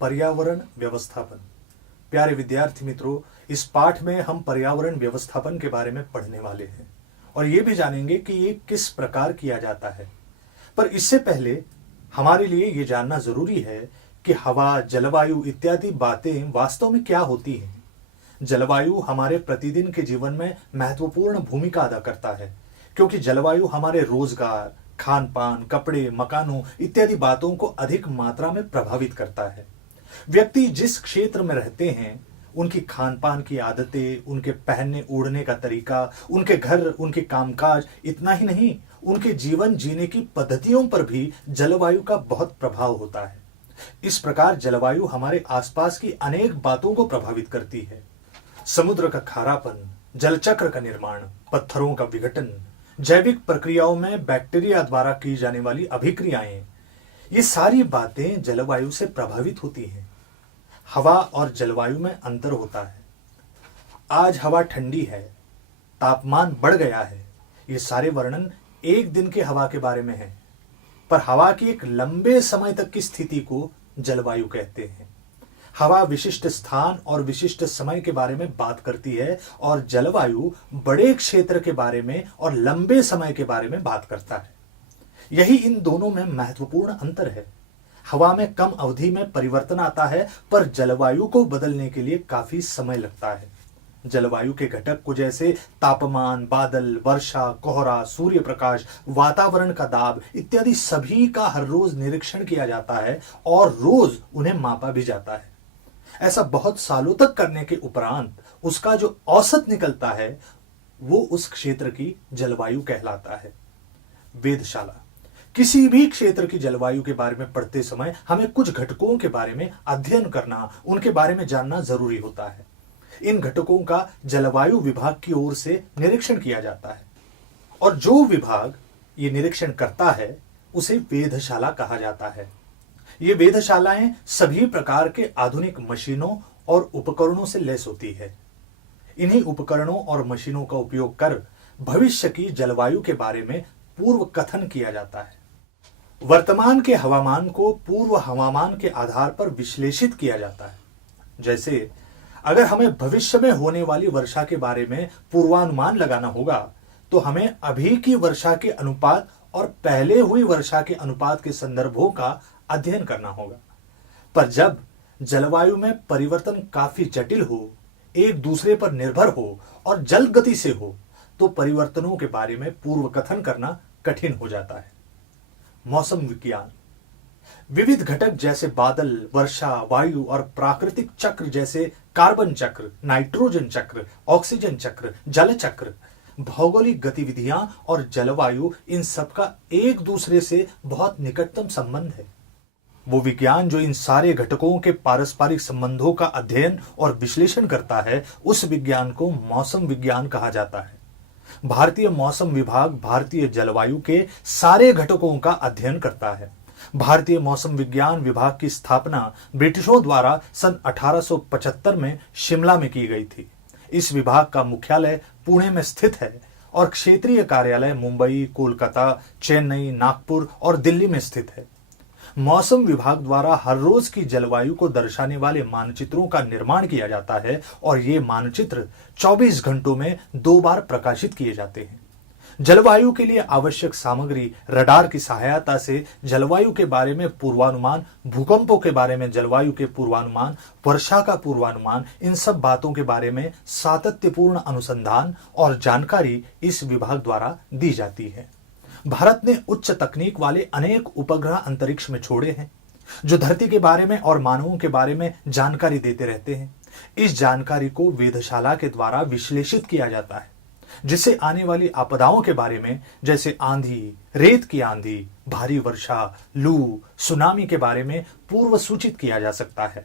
पर्यावरण व्यवस्थापन। प्यारे विद्यार्थी मित्रों, इस पाठ में हम पर्यावरण व्यवस्थापन के बारे में पढ़ने वाले हैं और ये भी जानेंगे कि ये किस प्रकार किया जाता है। पर इससे पहले हमारे लिए ये जानना जरूरी है कि हवा, जलवायु इत्यादि बातें वास्तव में क्या होती हैं। जलवायु हमारे प्रतिदिन के जीवन में महत्वपूर्ण भूमिका अदा करता है, क्योंकि जलवायु हमारे रोजगार, खान पान, कपड़े, मकानों इत्यादि बातों को अधिक मात्रा में प्रभावित करता है। व्यक्ति जिस क्षेत्र में रहते हैं, उनकी खान पान की आदतें, उनके पहनने ओढ़ने का तरीका, उनके घर, उनके कामकाज, इतना ही नहीं, उनके जीवन जीने की पद्धतियों पर भी जलवायु का बहुत प्रभाव होता है। इस प्रकार जलवायु हमारे आसपास की अनेक बातों को प्रभावित करती है। समुद्र का खारापन, जलचक्र का निर्माण, पत्थरों का विघटन, जैविक प्रक्रियाओं में बैक्टीरिया द्वारा की जाने वाली अभिक्रियाएं, ये सारी बातें जलवायु से प्रभावित होती हैं। हवा और जलवायु में अंतर होता है। आज हवा ठंडी है, तापमान बढ़ गया है, ये सारे वर्णन एक दिन के हवा के बारे में है। पर हवा की एक लंबे समय तक की स्थिति को जलवायु कहते हैं। हवा विशिष्ट स्थान और विशिष्ट समय के बारे में बात करती है और जलवायु बड़े क्षेत्र के बारे में और लंबे समय के बारे में बात करता है। यही इन दोनों में महत्वपूर्ण अंतर है। हवा में कम अवधि में परिवर्तन आता है, पर जलवायु को बदलने के लिए काफी समय लगता है। जलवायु के घटक को जैसे तापमान, बादल, वर्षा, कोहरा, सूर्य प्रकाश, वातावरण का दाब इत्यादि सभी का हर रोज निरीक्षण किया जाता है और रोज उन्हें मापा भी जाता है। ऐसा बहुत सालों तक करने के उपरांत उसका जो औसत निकलता है, वो उस क्षेत्र की जलवायु कहलाता है। वेधशाला। किसी भी क्षेत्र की जलवायु के बारे में पढ़ते समय हमें कुछ घटकों के बारे में अध्ययन करना, उनके बारे में जानना जरूरी होता है। इन घटकों का जलवायु विभाग की ओर से निरीक्षण किया जाता है और जो विभाग ये निरीक्षण करता है उसे वेधशाला कहा जाता है। ये वेधशालाएं सभी प्रकार के आधुनिक मशीनों और उपकरणों से लैस होती है। इन्हीं उपकरणों और मशीनों का उपयोग कर भविष्य की जलवायु के बारे में पूर्व कथन किया जाता है। वर्तमान के हवामान को पूर्व हवामान के आधार पर विश्लेषित किया जाता है। जैसे अगर हमें भविष्य में होने वाली वर्षा के बारे में पूर्वानुमान लगाना होगा, तो हमें अभी की वर्षा के अनुपात और पहले हुई वर्षा के अनुपात के संदर्भों का अध्ययन करना होगा। पर जब जलवायु में परिवर्तन काफी जटिल हो, एक दूसरे पर निर्भर हो और जल्द गति से हो, तो परिवर्तनों के बारे में पूर्व कथन करना कठिन हो जाता है। मौसम विज्ञान। विविध घटक जैसे बादल, वर्षा, वायु और प्राकृतिक चक्र जैसे कार्बन चक्र, नाइट्रोजन चक्र, ऑक्सीजन चक्र, जल चक्र, भौगोलिक गतिविधियां और जलवायु, इन सब का एक दूसरे से बहुत निकटतम संबंध है। वो विज्ञान जो इन सारे घटकों के पारस्परिक संबंधों का अध्ययन और विश्लेषण करता है, उस विज्ञान को मौसम विज्ञान कहा जाता है। भारतीय मौसम विभाग भारतीय जलवायु के सारे घटकों का अध्ययन करता है। भारतीय मौसम विज्ञान विभाग की स्थापना ब्रिटिशों द्वारा सन 1875 में शिमला में की गई थी। इस विभाग का मुख्यालय पुणे में स्थित है और क्षेत्रीय कार्यालय मुंबई, कोलकाता, चेन्नई, नागपुर और दिल्ली में स्थित है। मौसम विभाग द्वारा हर रोज की जलवायु को दर्शाने वाले मानचित्रों का निर्माण किया जाता है और ये मानचित्र 24 घंटों में 2 बार प्रकाशित किए जाते हैं। जलवायु के लिए आवश्यक सामग्री, रडार की सहायता से जलवायु के बारे में पूर्वानुमान, भूकंपों के बारे में जलवायु के पूर्वानुमान, वर्षा का पूर्वानुमान, इन सब बातों के बारे में सातत्यपूर्ण अनुसंधान और जानकारी इस विभाग द्वारा दी जाती है। भारत ने उच्च तकनीक वाले अनेक उपग्रह अंतरिक्ष में छोड़े हैं, जो धरती के बारे में और मानवों के बारे में जानकारी देते रहते हैं। इस जानकारी को वेधशाला के द्वारा विश्लेषित किया जाता है, जिससे आने वाली आपदाओं के बारे में, जैसे आंधी, रेत की आंधी, भारी वर्षा, लू, सुनामी के बारे में पूर्व सूचित किया जा सकता है।